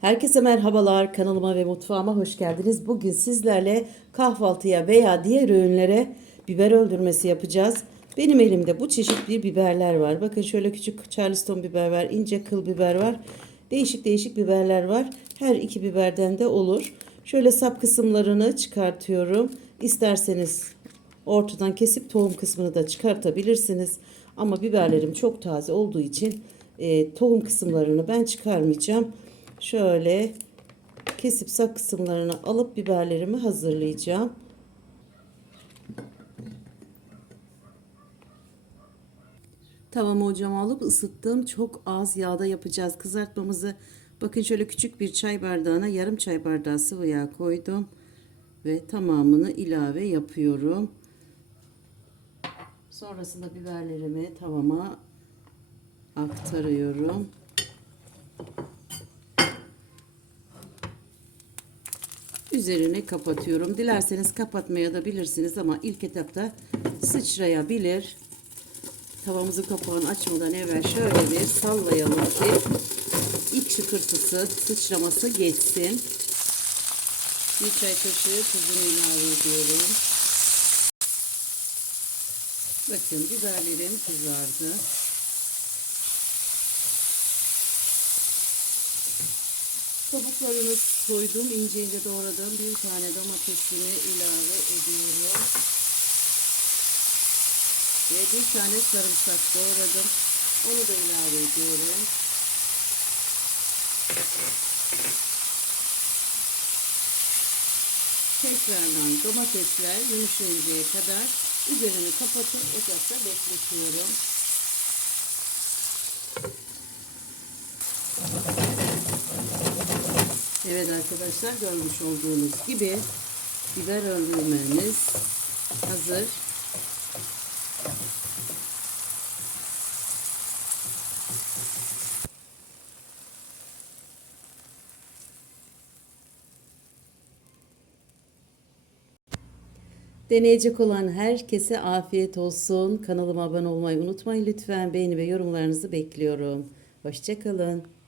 Herkese merhabalar. Kanalıma ve mutfağıma hoş geldiniz. Bugün sizlerle kahvaltıya veya diğer öğünlere biber öldürmesi yapacağız. Benim elimde bu çeşit bir biberler var. Bakın şöyle küçük charleston biber var, ince kıl biber var. Değişik değişik biberler var. Her iki biberden de olur. Şöyle sap kısımlarını çıkartıyorum. İsterseniz ortadan kesip tohum kısmını da çıkartabilirsiniz. Ama biberlerim çok taze olduğu için e, tohum kısımlarını ben çıkarmayacağım. Şöyle kesip sak kısımlarını alıp biberlerimi hazırlayacağım. Tavamı ocağıma alıp ısıttım. Çok az yağda yapacağız kızartmamızı. Bakın şöyle küçük bir çay bardağına yarım çay bardağı sıvı yağ koydum. Ve tamamını ilave yapıyorum. Sonrasında biberlerimi tavama aktarıyorum. Üzerine kapatıyorum. Dilerseniz kapatmaya da bilirsiniz ama ilk etapta sıçrayabilir. Tavamızın kapağını açmadan evvel şöyle bir sallayalım ki ilk şıkırtısı, sıçraması geçsin. Bir çay kaşığı tuzunu ilave ediyorum. Bakın biberlerim kızardı. Kabuklarını soydum, ince ince doğradım. Bir tane domatesini ilave ediyorum. Ve bir tane sarımsak doğradım. Onu da ilave ediyorum. Tekrardan domatesler yumuşayıncaya kadar üzerini kapatıp ocakta bekletiyorum. Evet arkadaşlar görmüş olduğunuz gibi biber öldürmemiz hazır. Deneyecek olan herkese afiyet olsun. Kanalıma abone olmayı unutmayın lütfen. Beğeni ve yorumlarınızı bekliyorum. Hoşçakalın.